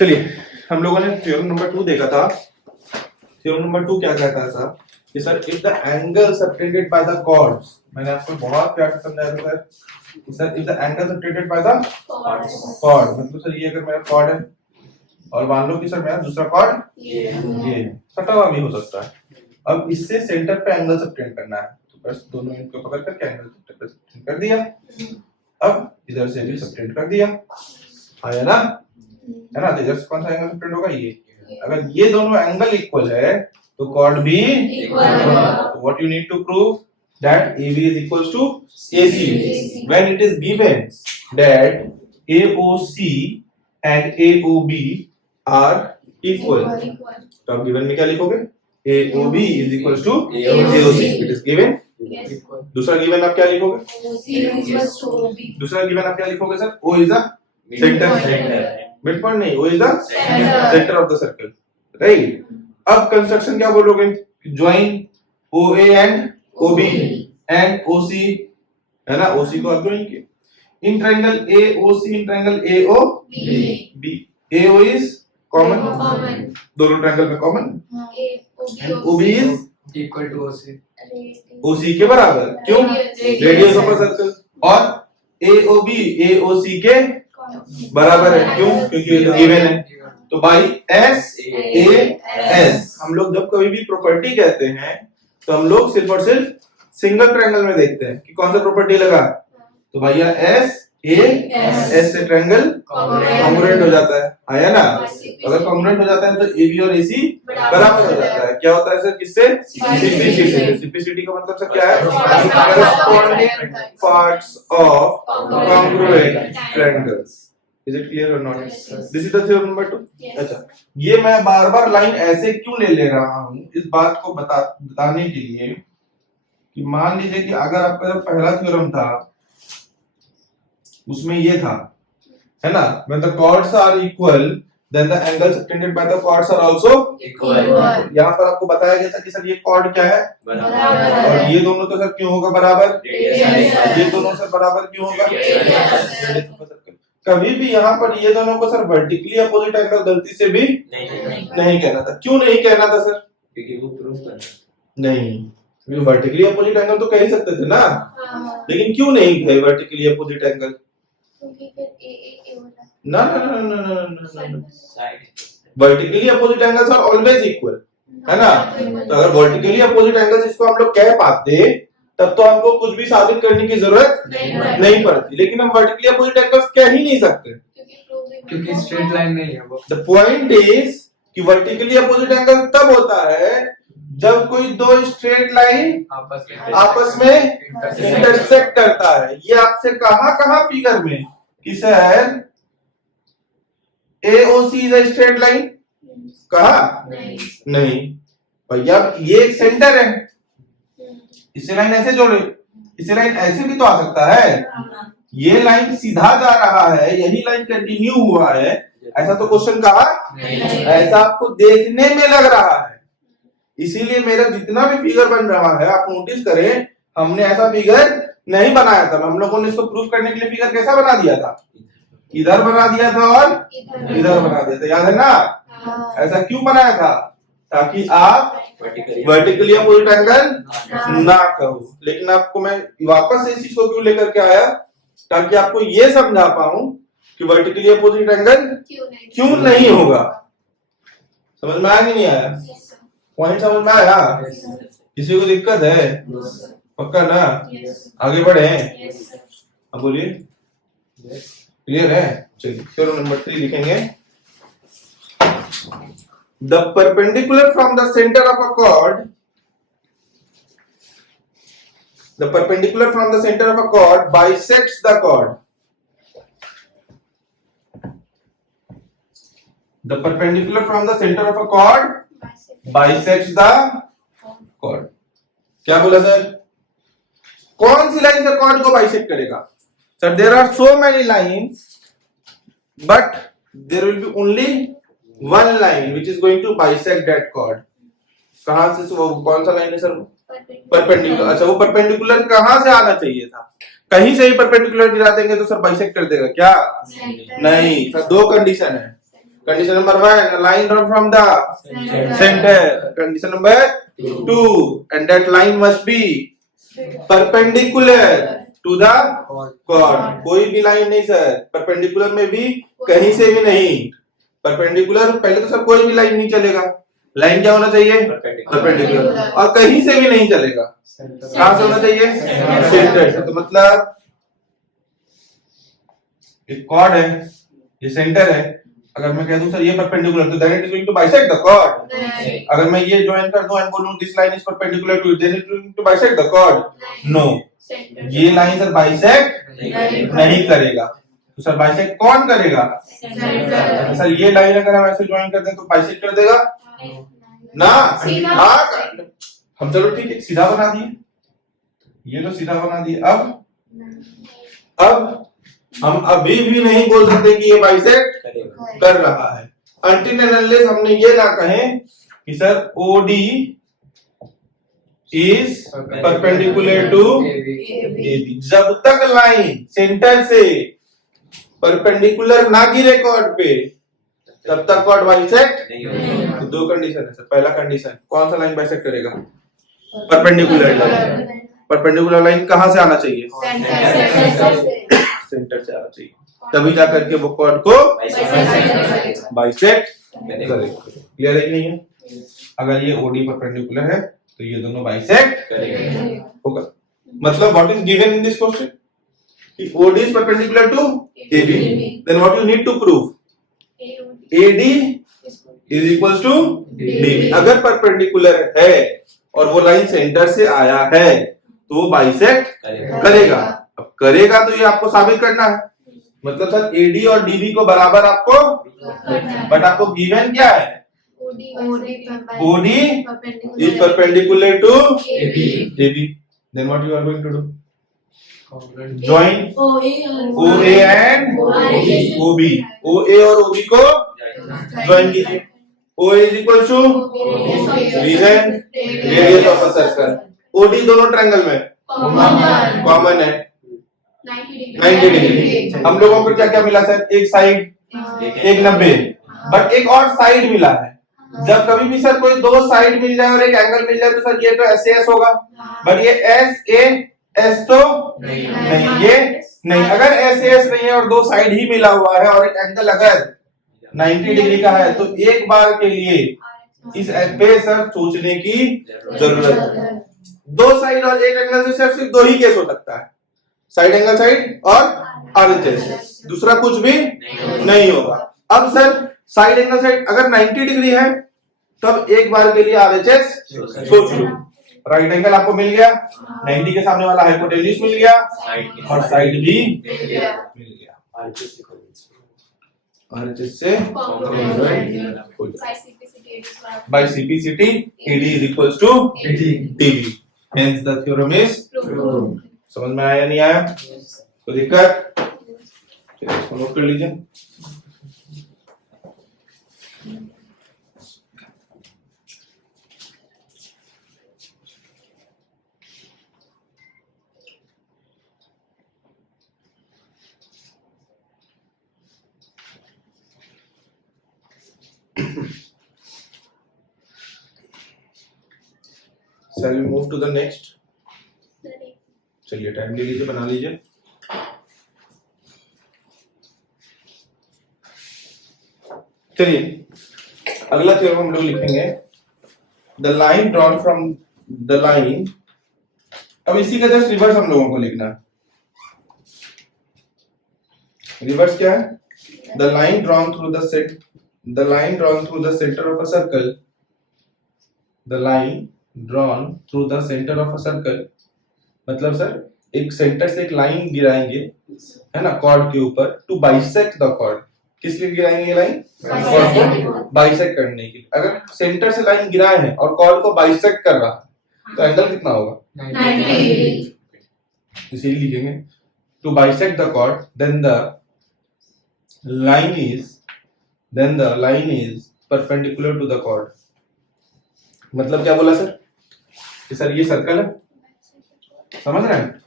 चलिए हम लोगों ने थ्योरम नंबर 2 देखा था। थ्योरम नंबर 2 क्या कहता था कि sir if the angle subtended by the chords, मैंने आपको बहुत प्यार से समझाया था सर कि sir if the angle subtended by the chord, मतलब सर ये अगर मेरा कॉर्ड है और मान लो कि सर मेरा दूसरा कॉर्ड ये है, सटा हुआ भी हो सकता है। अब इससे सेंटर पे एंगल सबटेंड करना है तो बस दोनों इनको पकड़ करके एंगल सबटेंड कर दिया। अब इधर से भी सबटेंड कर दिया, आया ना, है ना। तो इधर से कौन सा एंगल सबटेंड होगा, ये। अगर ये दोनों एंगल इक्वल है तो कॉर्ड भी इक्वल होगा। तो what you need to prove that AB is equals to AC when it is given that AOC and AOB are equal। तो आप गिवन में क्या लिखोगे, AOB is equals to AOC, it is given। दूसरा given आप क्या लिखोगे, दूसरा गिवन आप क्या लिखोगे sir, O is the center, midpoint नहीं, O is the center of the circle, right. अब कंस्ट्रक्शन क्या बोलोगे, join OA and OB and OC, है ना। OC को आप ज्वाइन किए in triangle AOC in triangle AOB। AO is common, दोनों ट्रायंगल में common, and OB is equal to OC, OC के बराबर, क्यों, रेडियस ऑफ अ सर्कल। और AOB AOC के बराबर है, क्यों, क्योंकि ये तो गिवन है। तो बाई SAS हम लोग जब कभी भी प्रॉपर्टी कहते हैं तो हम लोग सिर्फ और सिर्फ सिंगल ट्रायंगल में देखते हैं कि कौन सा प्रॉपर्टी लगा। तो भैया S से ट्रायंगल कॉन्ग्रुएंट हो जाता है, आया ना। अगर कॉन्ग्रुएंट हो जाता है तो AB और AC बराबर हो जाता है। क्या होता है सर, किससे, सिंप्लिसिटी। सिंप्लिसिटी का मतलब सर क्या है, corresponding parts of congruent triangles. Is it clear or not? This is the theorem number 2. अच्छा, ये मैं बार बार लाइन ऐसे क्यों ले रहा हूँ, इस बात को बताने के लिए कि मान लीजिए कि अगर आपका जो पहला थ्योरम था उसमें ये था, है ना, when the chords are equal then the angles subtended by the chords are also equal। यहाँ पर आपको बताया गया था कि सर ये कॉर्ड क्या है, बराबर, और ये दोनों तो सर क्यों होगा बराबर, ये दोनों सर बराबर क्यों होगा। कभी भी यहाँ पर ये दोनों को सर वर्टिकली अपोजिट एंगल गलती से भी नहीं कहना था। क्यों नहीं कहना था सर, क्योंकि वो प्रूफ करना नहीं, वर्टिकली अपोजिट एंगल तो कह ही सकते थे ना, लेकिन क्यों नहीं कहे वर्टिकली अपोजिट एंगल, ना ना ना ना ना ना, vertically opposite angles are always equal, है ना। तो अगर वर्टिकली अपोजिट एंगल्स इसको हम लोग कह पाते तब तो हमको कुछ भी साबित करने की जरूरत नहीं पड़ती, लेकिन हम वर्टिकली अपोजिट एंगल्स कह ही नहीं सकते क्योंकि स्ट्रेट लाइन नहीं है वो। द पॉइंट इज कि वर्टिकली अपोजिट एंगल तब होता है जब कोई दो स्ट्रेट लाइन आपस में इंटरसेक्ट करता है। ये आपसे कहां फिगर में कि sir AOC is a straight line, कहा नहीं भैया, ये एक सेंटर है, इसे लाइन ऐसे जोड़े, इसे लाइन ऐसे भी तो आ सकता है। ये लाइन सीधा जा रहा है, यही लाइन कंटिन्यू हुआ है, ऐसा तो क्वेश्चन कहा, ऐसा आपको देखने में लग रहा है। इसीलिए मेरा जितना भी फिगर बन रहा है आप नोटिस करें, हमने ऐसा फिगर नहीं बनाया था। हम लोगों ने इसको प्रूफ करने के लिए फिगर कैसा बना दिया था, इधर बना दिया था और इधर बना दिया था, याद है ना। ऐसा क्यों बनाया था, ताकि आप वर्टिकली अपोजिट एंगल ना कहो। लेकिन आपको मैं वापस से इस चीज को क्यों लेकर के आया, ताकि आपको ये समझा पाऊं कि वर्टिकली अपोजिट एंगल क्यों नहीं होगा। समझ में आया कि नहीं आया, पॉइंट समझ में आया, किसी को दिक्कत है, पक्का ना, आगे बढ़े, अब बोलिए, क्लियर है। चलिए थ्योरम नंबर 3 लिखेंगे। The perpendicular from the center of a chord, the perpendicular from the center of a chord bisects the chord. The perpendicular from the center of a chord bisects the chord. क्या बोला sir, कौन सी line से chord को bisect करेगा। Sir there are so many lines but there will be only one line which is going to bisect that chord। कहां से, वो कौन सा लाइन है सर, परपेंडिकुलर। अच्छा, वो परपेंडिकुलर कहां से आना चाहिए था, कहीं से ही परपेंडिकुलर गिरा देंगे तो सर बाइसेक्ट कर देगा क्या, नहीं सर, दो कंडीशन है। Condition number 1, line drawn from the centre. Condition number 2, and that line must be perpendicular to the chord. कोई भी लाइन नहीं सर, परपेंडिकुलर में भी कहीं से भी नहीं. परपेंडिकुलर पहले तो सर कोई भी लाइन नहीं चलेगा. लाइन क्या होना चाहिए? परपेंडिकुलर. और कहीं से भी नहीं चलेगा. कहां से होना चाहिए? सेंटर से. तो मतलब एक कॉर्ड है, ये सेंटर है. अगर मैं कह दूं सर ये परपेंडिकुलर, तो then it is going to bisect the chord. अगर मैं ये ज्वाइन कर दूं एंड बोलूं this line is perpendicular to it, then it is going to bisect the chord. No, ये लाइन सर बाइसेक्ट नहीं करेगा. तो सर बाइसेक्ट कौन करेगा? सर ये लाइन अगर हम ऐसे ज्वाइन कर दें तो बाइसेक्ट कर देगा ना. हाँ, हम चलो ठीक है सीधा बना दिए, ये तो सीधा बना दिए. अब हम अभी भी नहीं बोल सकते कि ये बाइसेक्ट कर रहा है until and unless हमने ये ना कहें कि sir OD is perpendicular to AB. जब तक लाइन सेंटर से परपेंडिकुलर ना गिरे कॉर्ड पे तब तक कॉर्ड बाइसेक्ट. तो दो कंडीशन है सर. पहला कंडीशन, कौन सा लाइन बाइसेक्ट करेगा? Perpendicular line. परपेंडिकुलर लाइन कहां से आना चाहिए? सेंटर से आना चाहिए, तभी जा करके वो कॉर्ड को बाइसेक्ट करेगा. क्लियर है कि नहीं है? अगर ये OD परपेंडिकुलर है तो ये दोनों बाइसेक्ट होगा. मतलब what is given in this question? कि OD is perpendicular to AB, then what you need to prove? AD is equals to DB. अगर परपेंडिकुलर है और वो लाइन सेंटर से आया है तो वो बाइसेक्ट करेगा. अब करेगा तो ये आपको साबित करना है. मतलब सर AD और DB को बराबर आपको, बट आपको गिवन क्या है? OD is perpendicular to AB. Then what you are going to do? Join OA and OB. OA और OB को ज्वाइन कीजिए. OA is equal to reason radius of a circle. OD दोनों triangle में common है 90 degree. हम लोगों को क्या क्या मिला सर? एक साइड, एक 90, बट एक और साइड मिला है. जब कभी भी सर कोई दो साइड मिल जाए और एक एंगल मिल जाए तो सर ये तो SAS होगा, बट ये SAS तो नहीं, ये नहीं. अगर SAS नहीं है और दो साइड ही मिला हुआ है और एक एंगल अगर 90 डिग्री का है तो एक बार के लिए इस पे सर सोचने की जरूरत है. दो साइड और एक एंगल से सिर्फ दो ही केस हो सकता है, साइड एंगल साइड और RHS. दूसरा कुछ भी नहीं होगा. अब सर साइड एंगल साइड अगर 90 डिग्री है तब एक बार के लिए RHS सोच लो. राइट एंगल आपको मिल गया, 90 के सामने वाला हाइपोटेन्यूज मिल गया और साइड भी मिल गया. RHS से by CPCT AD is equals to DB. Hence the theorem is proved. समझ में आया नहीं आया? तो दिक्कत? चलिए इसको नोट कर लीजिए. Shall we move to the next? चलिए टाइम ले लीजिए, बना लीजिए. चलिए अगला थ्योरम हम लोग लिखेंगे the line drawn from the line. अब इसी का जस्ट रिवर्स हम लोगों को लिखना है. रिवर्स क्या है? The line drawn through the set, the line drawn through the centre of a circle, the line drawn through the centre of a circle. मतलब सर एक सेंटर से एक लाइन गिराएंगे है ना कॉर्ड के ऊपर टू बाइसेक्ट द कॉर्ड. किस लिए गिराएंगे ये लाइन? कॉर्ड को बाइसेक्ट करने के लिए. अगर सेंटर से लाइन गिराए हैं और कॉर्ड को बाइसेक्ट कर रहा है तो एंगल कितना होगा? 90. इसीलिए लिखेंगे to bisect the chord then the line is perpendicular to the chord. मतलब क्या बोला सर? कि सर ये सर्कल है, समझ रहे हैं?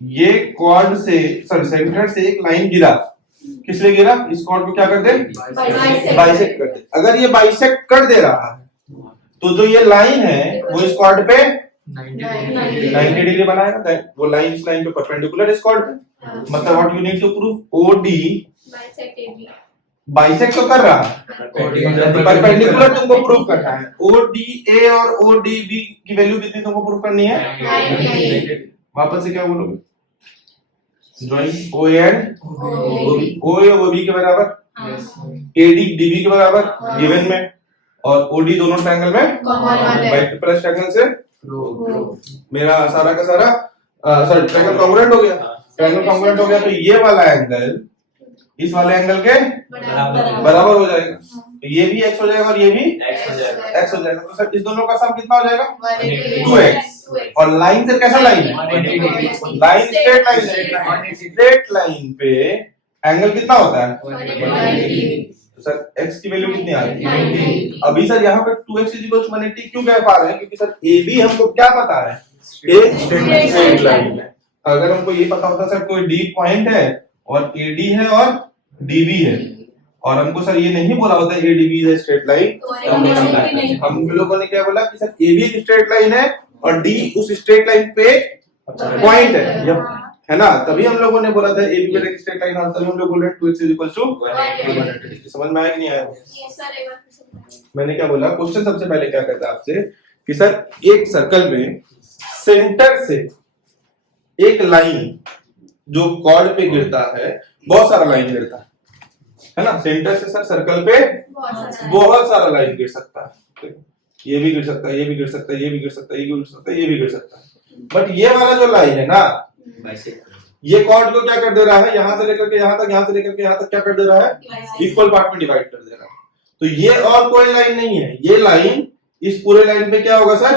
ये कॉर्ड से सर सेंटर से एक लाइन गिरा किस लिए गिरा? इस कॉर्ड को क्या कर दे? बाइसेक्ट। बाइसेक्ट कर दे। अगर ये बाइसेक्ट कर दे रहा है तो जो ये लाइन है वो इस कॉर्ड पे 90 डिग्री बनाएगा। Then वो लाइन इस लाइन पे परपेंडिकुलर इस कॉर्ड पे। मतलब what you need to prove, OD bisect AB. Bisect तो कर रहा है, परपेंडिकुलर तुमको प्रूव करना है। ओडीए और ओडीबी की वैल्यू कितनी तुमको प्रूव करनी है? 90। वापस से क्या बोलोगे? ज्वाइन ओ एंड ओबी, ओ ए ओबी के बराबर, एडी डीबी के बराबर गिवन में, और ओडी दोनों ट्रायंगल में कॉमन है। बाइट प्लस ट्रायंगल से मेरा सारा का सारा सॉरी ट्रायंगल कॉन्ग्रुएंट हो गया। ट्रायंगल कॉन्ग्रुएंट हो गया तो ये वाला एंगल इस वाले एंगल के बराबर हो जाएगा। तो ये भी x हो जाएगा और ये भी x हो जाएगा। तो सर इस दोनों का सम कितना हो जाएगा? 2x। और लाइन से कैसा लाइन है? लाइन स्ट्रेट लाइन है। स्ट्रेट लाइन पे एंगल कितना होता है? तो सर x की वैल्यू कितनी आ रही है? अभी सर यहाँ पे 2x = 180 क्यों कह पा रहे हैं? क्योंकि सर AB हमको क्या पता है? A स्ट्रेट लाइन है। अगर हमको ये पता होता सर कोई D पॉइंट है और AD है और DB है, और हमको सर ये नहीं बोला होता ADB इज स्ट्रेट लाइन, हम लोगों ने क्या बोला कि सर AB एक स्ट्रेट लाइन है और D उस स्ट्रेट लाइन पे पॉइंट है ना, तभी हम लोगों ने बोला था AB पर एक स्ट्रेट लाइन, और तभी हम लोग बोल रहे हैं 2x = 180। समझ में आया कि नहीं आया? मैंने क्या बोला? क्वेश्चन सबसे पहले क्या कहता है आपसे कि सर एक सर्कल में सेंटर से एक लाइन जो कॉर्ड पे गिरता है, बहुत सारा लाइन गिरता है ना, सेंटर से सर सर्कल पे बहुत सारा लाइन गिर सकता है। ये भी गिर सकता है, ये भी गिर सकता है, ये भी गिर सकता है, ये भी गिर सकता है, ये भी गिर सकता है। बट ये वाला जो लाइन है ना, ये कॉर्ड को क्या कर दे रहा है? यहां से लेकर के यहां तक, यहां से लेकर के यहां तक क्या कर दे रहा है? इक्वल पार्ट में डिवाइड कर दे रहा है। तो ये और कोई लाइन नहीं है, ये लाइन इस पूरे लाइन पे क्या होगा सर?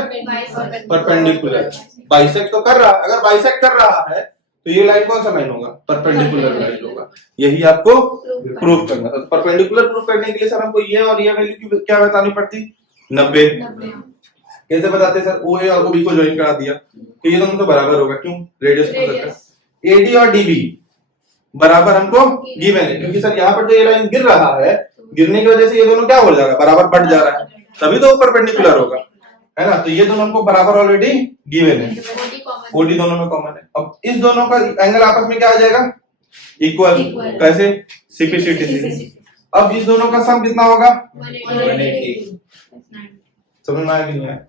परपेंडिकुलर। बाइसेक्ट तो कर रहा है। अगर बाइसेक्ट कर रहा है तो ये लाइन कौन सा लाइन होगा? परपेंडिकुलर लाइन होगा। यही आपको प्रूफ करना था। परपेंडिकुलर प्रूफ करने के लिए सर हमको ये और ये वैल्यू क्या बतानी पड़ती? 90। कैसे बताते सर? ओ ए और ओ बी को ज्वाइन करा दिया तो ये दोनों तो बराबर होगा। क्यों? रेडियस को सर्कल। एडी और डीबी बराबर हमको गिवन है, क्योंकि सर यहाँ पर जो ये लाइन गिर रहा है, गिरने की वजह से ये दोनों क्या हो जा रहा है? बराबर बढ़ जा रहा है, तभी तो वो परपेंडिकुलर होगा, है ना। तो ये दोनों हमको बराबर ऑलरेडी गिवन है, ओडी दोनों में कॉमन है। अब इस दोनों का एंगल आपस में क्या आ जाएगा? इक्वल। कैसे? सीपीसीटी से। अब इस दोनों का सम कितना होगा? 180। समझ में आया कि नहीं आया?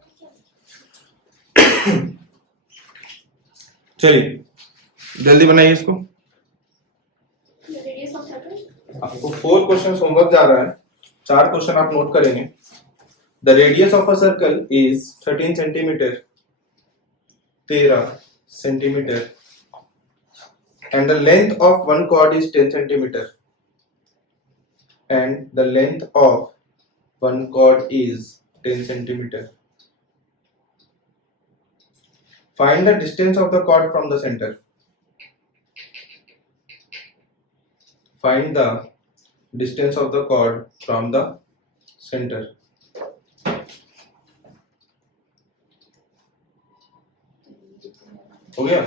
चलिए जल्दी बनाइए इसको। आपको 4 क्वेश्चन होमवर्क जा रहा है, 4 क्वेश्चन आप नोट करेंगे। The radius of a circle is 13 centimetre, 13 centimetre, and the length of one chord is 10 centimeter, and the length of one chord is 10 centimeter. Find the distance of the chord from the center. Find the distance of the chord from the center. हो गया?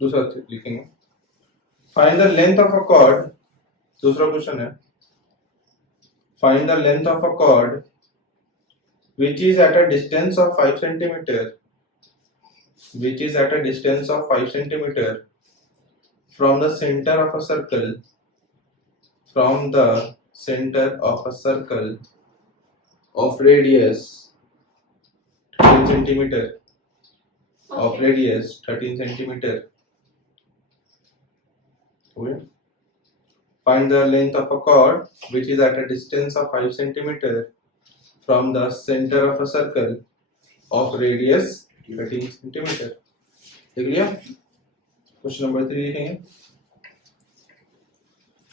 दूसरा लिखेंगे। Find the length of a chord. दूसरा question है, find the length of a chord which is at a distance of 5 centimeter, which is at a distance of 5 centimeter from the center of a circle, from the center of a circle of radius 13 centimeter, of radius 13 centimeter. Okay. Find the length of a chord which is at a distance of 5 centimeter from the center of a circle of radius 13 centimeter. देख लिया? Question number 3 लिखेंगे।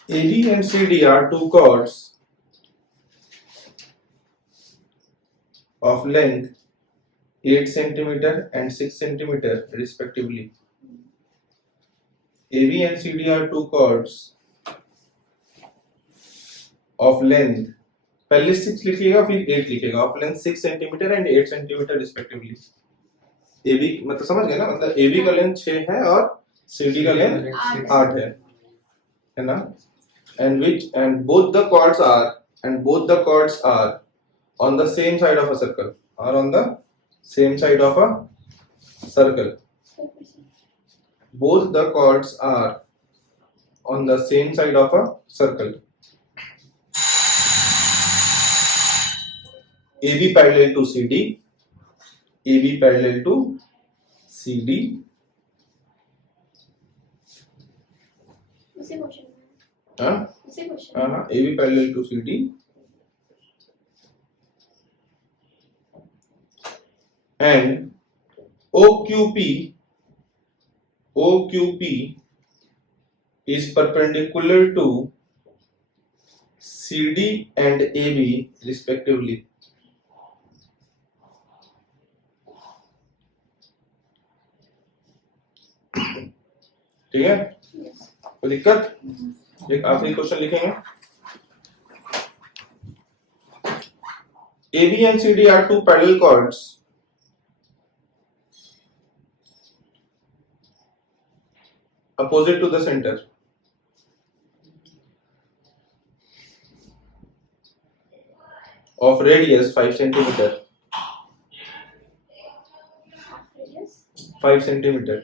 AD and CD are 2 chords of length 8 centimeter and 6 centimeter respectively. AB and CD are 2 chords of length, पहले 6 लिखिएगा फिर 8 लिखिएगा, of length 6 centimeter and 8 centimeter respectively. AB मतलब समझ गए ना, मतलब AB का लेंथ 6 है और CD का लेंथ 8 है ना। and both the chords are on the same side of a circle, are on the same side of a circle. Both the chords are on the same side of a circle. AB parallel to CD, AB parallel to CD. उसी question में हाँ उसी question हाँ AB parallel to CD and OQP is perpendicular to CD and AB respectively. ठीक है, कोई दिक्कत? एक आखिरी क्वेश्चन लिखेंगे. AB and CD are two parallel chords opposite to the center. Of radius 5 centimeter. 5 centimeter.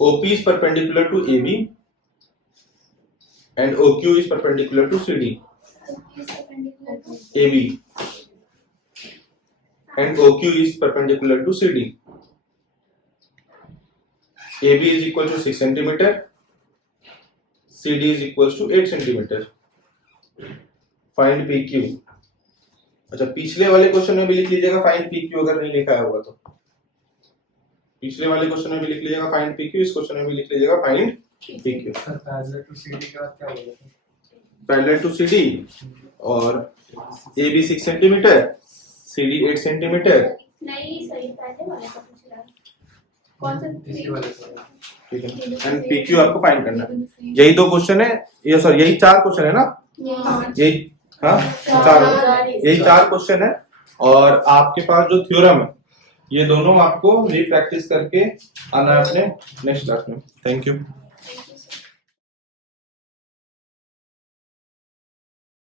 OP is perpendicular to AB and OQ is perpendicular to CD. AB and OQ is perpendicular to CD. AB is equal to 6 centimeter. CD is equals to 8 centimeter. Find PQ. अच्छा, पिछले वाले question में भी लिख लीजिएगा find PQ अगर नहीं लिखा है होगा तो. पिछले वाले क्वेश्चन में भी लिख लीजिएगा फाइंड PQ, इस क्वेश्चन में भी लिख लीजिएगा find PQ. Sir parallel to CD के बाद क्या होगा? पैरेलल टू CD और AB 6 सेंटीमीटर, CD 8 सेंटीमीटर. नहीं सही पहले वाले का पूछ रहा है कौन सा इसके वाले का ठीक है, एंड PQ आपको फाइंड करना है. यही दो क्वेश्चन है, ये सॉरी यही चार क्वेश्चन है ना, यही हाँ यही चार क्वेश्चन है. और आपके पास जो थ्योरम है ये दोनों आपको री प्रैक्टिस करके आना है अपने नेक्स्ट क्लास में. Thank you.